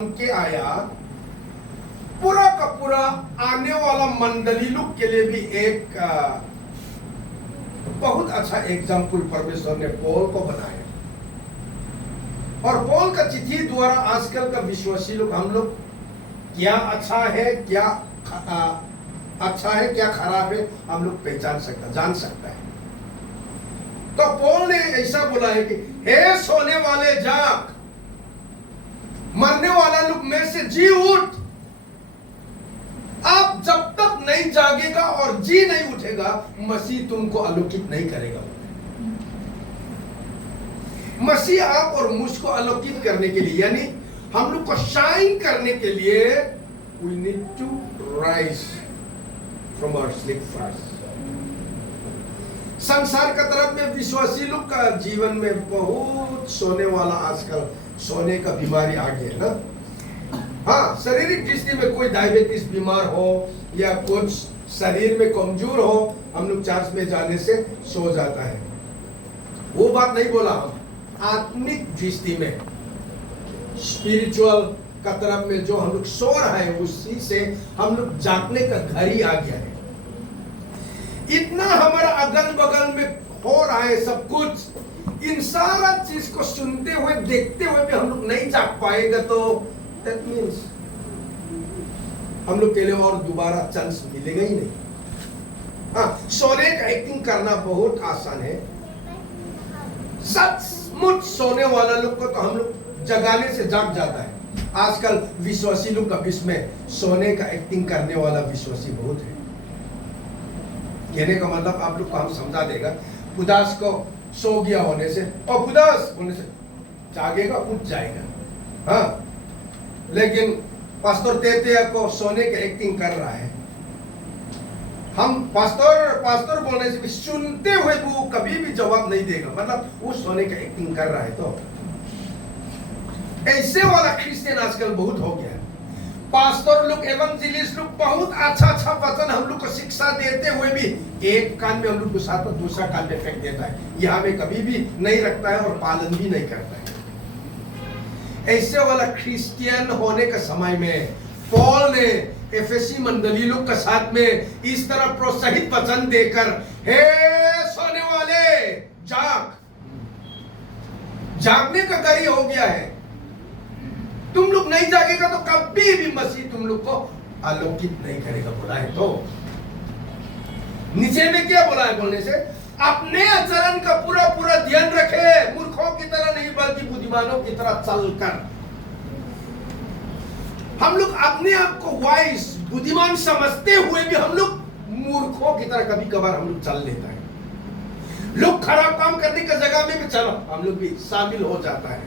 के आया पूरा का पूरा आने वाला मंडली लोग के लिए भी एक बहुत अच्छा एग्जाम्पल परमेश्वर ने पौल को बनाया। और पौल का चिट्ठी द्वारा आजकल का विश्वासी लोग हम लोग क्या अच्छा है क्या अच्छा है क्या खराब है हम लोग पहचान सकता जान सकता है। तो पौल ने ऐसा बोला है कि हे सोने वाले जाग, मरने वाला लोग में से जी उठ। आप जब तक नहीं जागेगा और जी नहीं उठेगा मसीह तुमको अलौकिक नहीं करेगा। मसीह आप और मुझको अलौकिक करने के लिए यानी हम लोग को शाइन करने के लिए we need to rise from our sleep first। संसार का तरफ में विश्वासी लोग का जीवन में बहुत सोने वाला आजकल सोने का बीमारी आ गया है ना। हाँ, शारीरिक दृष्टि में कोई डायबिटीज बीमार हो या कुछ शरीर में कमजोर हो हम लोग चर्च में जाने से सो जाता है, वो बात नहीं बोला हम। आत्मिक दृष्टि में स्पिरिचुअल का तरफ में जो हम लोग सो रहा है उसी से हम लोग जागने का घड़ी आ गया है। इतना हमारा अगल बगल में हो रहा है सब कुछ, इन सारा चीज को सुनते हुए देखते हुए भी हम लोग नहीं जाग पाएगा तो that means हम लोग के लिए और दोबारा चांस मिलेगा ही नहीं। हाँ, सोने का एक्टिंग करना बहुत आसान है। सचमुच सोने वाला लोग को तो हम लोग जगाने से जाग जाता है। आजकल विश्वासी लोग का बीच में सोने का एक्टिंग करने वाला विश्वासी बहुत है। कहने का मतलब आप लोग को हम समझा देगा, उदास को सो गया होने से और उदास होने से जागेगा उठ जाएगा। हाँ, लेकिन पास्टर तेतिया को सोने का एक्टिंग कर रहा है। हम पास्टर बोलने से भी सुनते हुए वो कभी भी जवाब नहीं देगा, मतलब वो सोने का एक्टिंग कर रहा है। तो ऐसे वाला क्रिश्चियन आजकल बहुत हो गया है। पास्टर लोग एवंजेलिस्ट लोग बहुत अच्छा वचन हम लोग को शिक्षा देते हुए भी एक कान में हम लोग घुसाता दूसरा कान में फेंक देता है, यहाँ में कभी भी नहीं रखता है और पालन भी नहीं करता है। ऐसे वाला क्रिश्चियन होने का समय में पौल ने एफेसी मंडली लोग के साथ में इस तरह प्रोत्साहित वचन देकर, हे सोने वाले जाग, जागने का घड़ी हो गया है। तुम लोग नहीं जागेगा तो कभी भी मसीह तुम लोग को अलौकिक नहीं करेगा बोला है। तो नीचे में क्या बोला है बोलने से, अपने आचरण का पूरा पूरा ध्यान रखे, मूर्खों की तरह नहीं बल्कि बुद्धिमानों की तरह चलकर। हम लोग अपने आप को वाइस बुद्धिमान समझते हुए भी हम लोग मूर्खों की तरह कभी कभार हम लोग चल लेता है। लोग खराब काम करने की जगह में भी चलो हम लोग भी शामिल हो जाता है,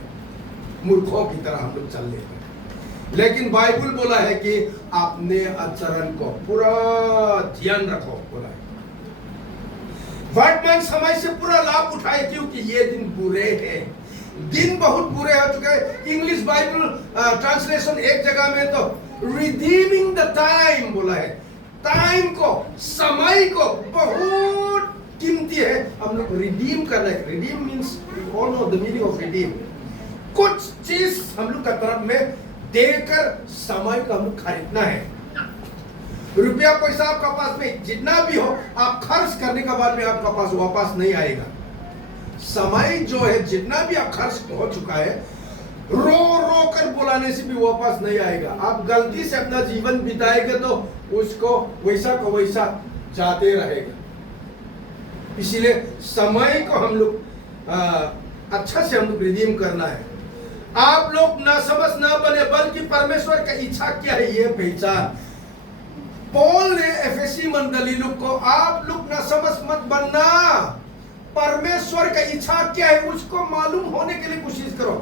मूर्खों की तरह हम लोग चल लेते हैं। लेकिन बाइबल बोला है कि अपने आचरण को पूरा ध्यान रखो बोला है। वर्तमान समय से पूरा लाभ उठाए क्योंकि ये दिन बुरे हैं, दिन बहुत बुरे हो चुके हैं। इंग्लिश बाइबल ट्रांसलेशन एक जगह में तो रिडीमिंग द टाइम बोला है। टाइम को, समय को बहुत कीमती है, हम लोग रिडीम करना है। Redeem means all know the meaning of redeem. कुछ चीज हम लोग का तरफ में देकर समय का हम लोग खरीदना है। रुपया पैसा आपका पास में जितना भी हो आप खर्च करने के बाद में आपका पास वापस नहीं आएगा। समय जो है जितना भी आप खर्च हो चुका है रो कर बुलाने से भी वापस नहीं आएगा। आप गलती से अपना जीवन बिताएंगे तो उसको वैसा को वैसा जाते रहेगा। इसीलिए समय को हम लोग अच्छा से हम लोग रिडीम करना है। आप लोग ना समझ ना बने बल्कि परमेश्वर का इच्छा क्या है ये पहचान। पौल ने एफेसी मंडली लोग को आप लोग ना समझ मत बनना, परमेश्वर का इच्छा क्या है उसको मालूम होने के लिए कोशिश करो।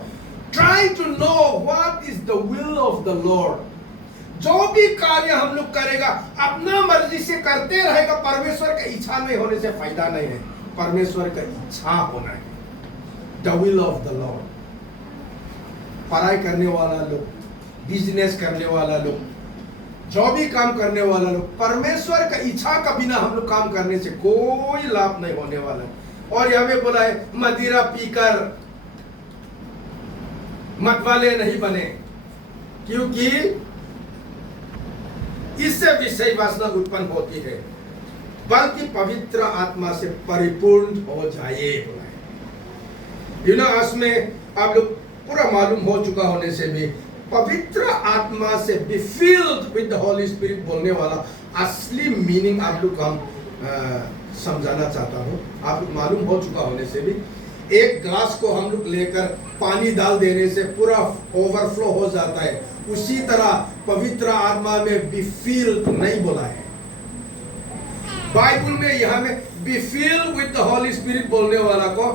Try to know what is the will of the Lord. जो भी कार्य हम लोग करेगा अपना मर्जी से करते रहेगा, परमेश्वर का इच्छा नहीं होने से फायदा नहीं है। परमेश्वर का इच्छा होना है, the will of the Lord. पढ़ाई करने वाला लोग, बिजनेस करने वाला लोग, जो भी काम करने वाला लोग, परमेश्वर का इच्छा का बिना हम लोग काम करने से कोई लाभ नहीं होने वाला। और यहाँ पे बोला है मदिरा पीकर मतवाले नहीं बने, क्योंकि इससे विषय वासना उत्पन्न होती है, बल्कि पवित्र आत्मा से परिपूर्ण हो जाए। आज में आप लोग पूरा मालूम हो चुका होने से भी पवित्र आत्मा से be filled with the Holy spirit बोलने वाला असली मीनिंग आप लोग हम समझाना चाहता हूँ। आप लोग मालूम हो चुका होने से भी एक ग्लास को हम लोग लेकर पानी डाल देने से पूरा ओवरफ्लो हो जाता है, उसी तरह पवित्र आत्मा में बी फिल्ड नहीं बोला है। बाइबल में यहाँ में be filled with the Holy spirit बोलने वाला को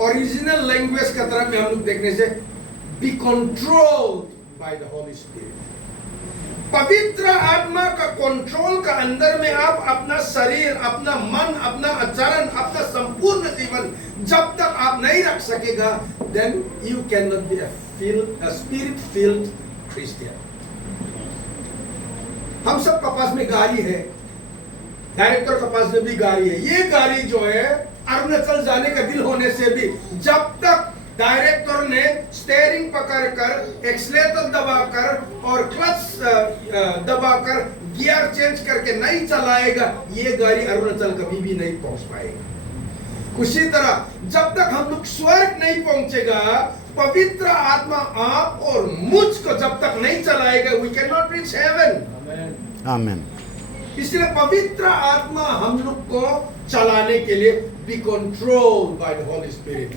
ओरिजिनल लैंग्वेज का तरफ में हम लोग देखने से be controlled by the Holy spirit. पवित्र आत्मा का कंट्रोल का अंदर में आप अपना शरीर, अपना मन, अपना आचरण, अपना संपूर्ण जीवन जब तक आप नहीं रख सकेगा, then you cannot be a spirit filled Christian। हम सब के पास में गाड़ी है, डायरेक्टर के पास में भी गाड़ी है। ये गाड़ी जो है अरुणाचल जाने का दिल होने से भी जब तक डायरेक्टर ने स्टीयरिंग पकड़कर, एक्सीलरेटर दबाकर और क्लच दबाकर गियर चेंज करके नहीं चलाएगा, ये गाड़ी अरुणाचल कभी भी नहीं पहुंच पाएगा। उसी तरह जब तक हम लोग स्वर्ग नहीं पहुंचेगा, पवित्र आत्मा आप और मुझ को जब तक नहीं चलाएगा, we can not reach heaven. आमीन। इसलिए पवित्र आत्मा हम लोग को चलाने के लिए be control by the Holy Spirit.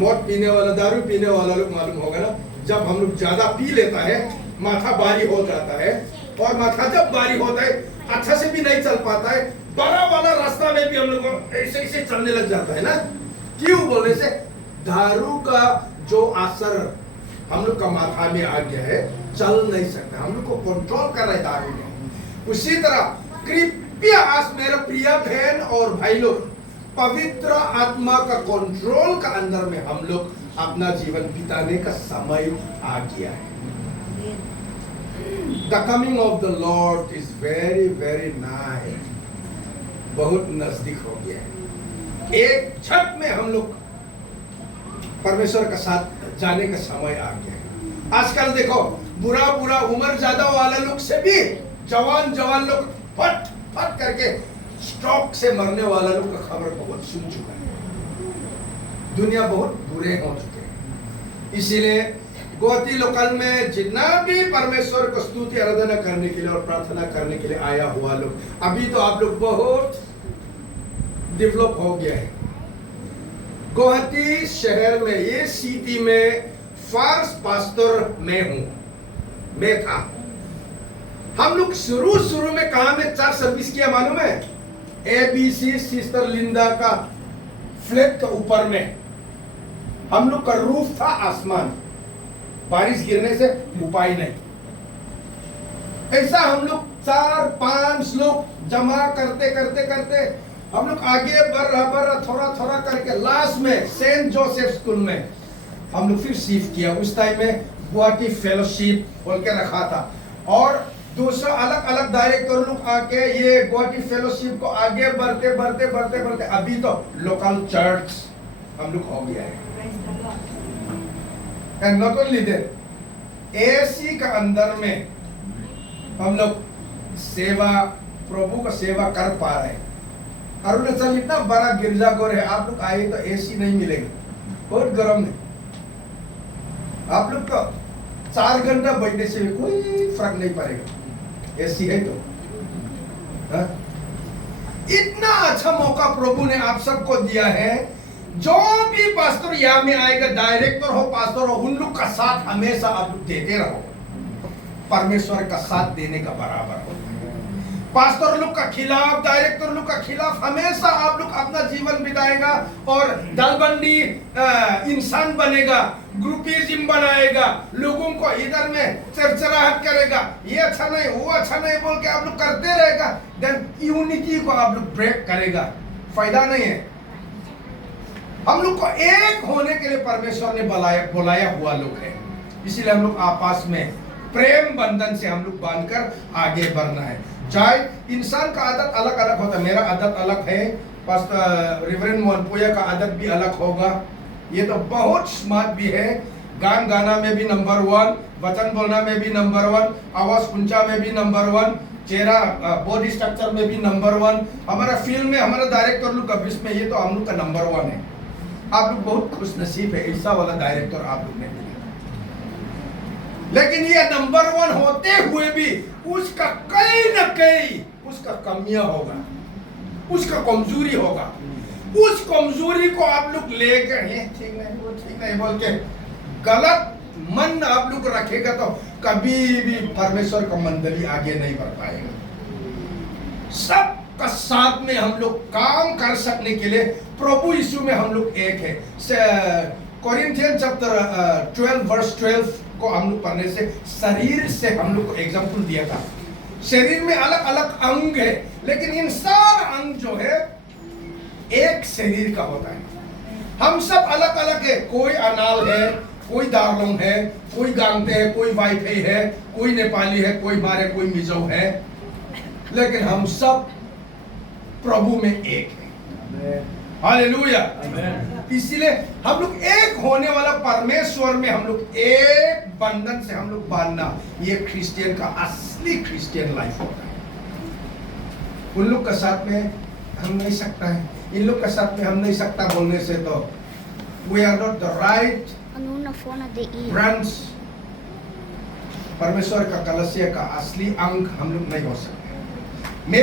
मौत पीने वाला, दारू पीने वाला लोग मालूम होगा ना, जब हम लोग ज्यादा पी लेता है माथा भारी हो जाता है, और माथा जब भारी होता है अच्छा से भी नहीं चल पाता है, बड़ा वाला रास्ता में भी हम लोग ऐसे ऐसे चलने लग जाता है ना। क्यों बोलने से दारू का जो असर हम लोग का माथा में आ गया है, चल नहीं सकता, हम लोग को कंट्रोल कर रहा है दारू ने। उसी तरह कृपया आज मेरे प्रिय बहन और भाई लोग, पवित्र आत्मा का कंट्रोल का अंदर में हम लोग अपना जीवन बिताने का समय आ गया है। The coming of the Lord is very very nice, बहुत नजदीक हो गया है। एक झट में हम लोग परमेश्वर के साथ जाने का समय आ गया है। आजकल देखो बुरा बुरा उम्र ज्यादा वाला लोग से भी जवान लोग फट फट करके स्ट्रोक से मरने वाला लोग का खबर बहुत सुन चुका है। दुनिया बहुत बुरे हो चुके हैं। इसीलिए गोती लोकल में जितना भी परमेश्वर को स्तुति आराधना करने के लिए और प्रार्थना करने के लिए आया हुआ लोग, अभी तो आप लोग बहुत डेवलप हो गया है। गुवाहाटी शहर में, ये सिटी में फर्स्ट पास्टर मैं था। हम लोग शुरू में कहा में चर्च सर्विस किया मालूम है? ABC सिस्टर लिंदा का फ्लैट के ऊपर में हम लोग का रूफ था आसमान, बारिश गिरने से उपाय नहीं। ऐसा हम लोग 4-5 लोग जमा करते हम लोग आगे बढ़ रहा थोड़ा करके लास्ट में सेंट जोसेफ स्कूल में हम लोग फिर शिफ्ट किया। उस टाइम में गुवाहाटी फेलोशिप बोल के रखा था, और दूसरा अलग डायरेक्टर लोग आके ये गुवाहाटी फेलोशिप को आगे बढ़ते अभी तो लोकल चर्च हम लोग हो गया है। And not only that, AC का अंदर में हम लोग सेवा, प्रभु का सेवा कर पा रहे हैं। अरुणाचल इतना बड़ा गिरजाघर है, आप लोग आए तो AC नहीं मिलेगा, बहुत गर्म है। आप लोग को 4 घंटा बैठने से भी कोई फर्क नहीं पड़ेगा, AC है तो। हा? इतना अच्छा मौका प्रभु ने आप सबको दिया है। जो भी पास्टर यहाँ में आएगा, डायरेक्टर हो, पास्टर हो, उन लोग का साथ हमेशा आप लोग देते रहो। परमेश्वर का साथ देने का बराबर हो। पास्टर लोग का खिलाफ, डायरेक्टर लोग का खिलाफ हमेशा आप लोग अपना जीवन बिताएगा और दलबंदी इंसान बनेगा, ग्रुपिज्म बनाएगा, लोगों को इधर में चरचराहट करेगा, ये अच्छा नहीं वो अच्छा नहीं बोल के आप लोग करते रहेगा, देन यूनिटी को आप लोग ब्रेक करेगा, फायदा नहीं है। हम लोग को एक होने के लिए परमेश्वर ने बुलाया हुआ लोग है, इसीलिए हम लोग आपस में प्रेम बंधन से हम लोग बांधकर आगे बढ़ना है। चाहे इंसान का आदत अलग अलग होता है, मेरा आदत अलग है, पास्टर रिवरेंड मोहनपुया का आदत भी अलग होगा, ये तो बहुत स्मार्ट भी है, गान गाना में भी नंबर 1, वचन बोलना में भी नंबर 1, आवाज ऊंचा में भी नंबर 1, चेहरा बॉडी स्ट्रक्चर में भी नंबर 1, हमारा फिल्म में हमारा डायरेक्टर लोग कभी में ये तो हम लोग का नंबर 1 है। आप लोग बहुत खुश नसीब है, ऐसा वाला डायरेक्टर आप लोग ने मिला। लेकिन ये नंबर 1 होते हुए भी उसका कहीं न कहीं उसका कमियां होगा, उसका कमजोरी होगा। उस कमजोरी को आप लोग लेकर ये ठीक नहीं वो ठीक नहीं बोल के गलत मन आप लोग रखेगा तो कभी भी परमेश्वर का मंडली आगे नहीं बढ़ पाएगा। सबका साथ में हम लोग काम कर सकने के लिए प्रभु यीशु में हम लोग एक है। कोरिन्थियन चैप्टर 12 वर्स 12 को हम लोग पढ़ने से शरीर से हम लोग को एग्जाम्पल दिया था। शरीर में अलग अलग अंग है, लेकिन इन सारे अंग जो है एक शरीर का होता है। हम सब अलग अलग है, कोई अनाल है, कोई दार्लोंग है, कोई गांगते है, कोई वाईफाई है, कोई नेपाली है, कोई मारे, कोई मिजो है, लेकिन हम सब प्रभु में एक है। हालेलुया। इसलिए हम लोग एक होने वाला परमेश्वर में हम लोग एक बंधन से हम लोग बांधना, ये क्रिश्चियन का असली क्रिश्चियन लाइफ होता है। उन लोग का साथ में हम नहीं सकता है, इन लोग का साथ में हम नहीं सकता बोलने से तो we are not the right branch. परमेश्वर का कलसिया का असली अंग हम लोग नहीं हो सकते।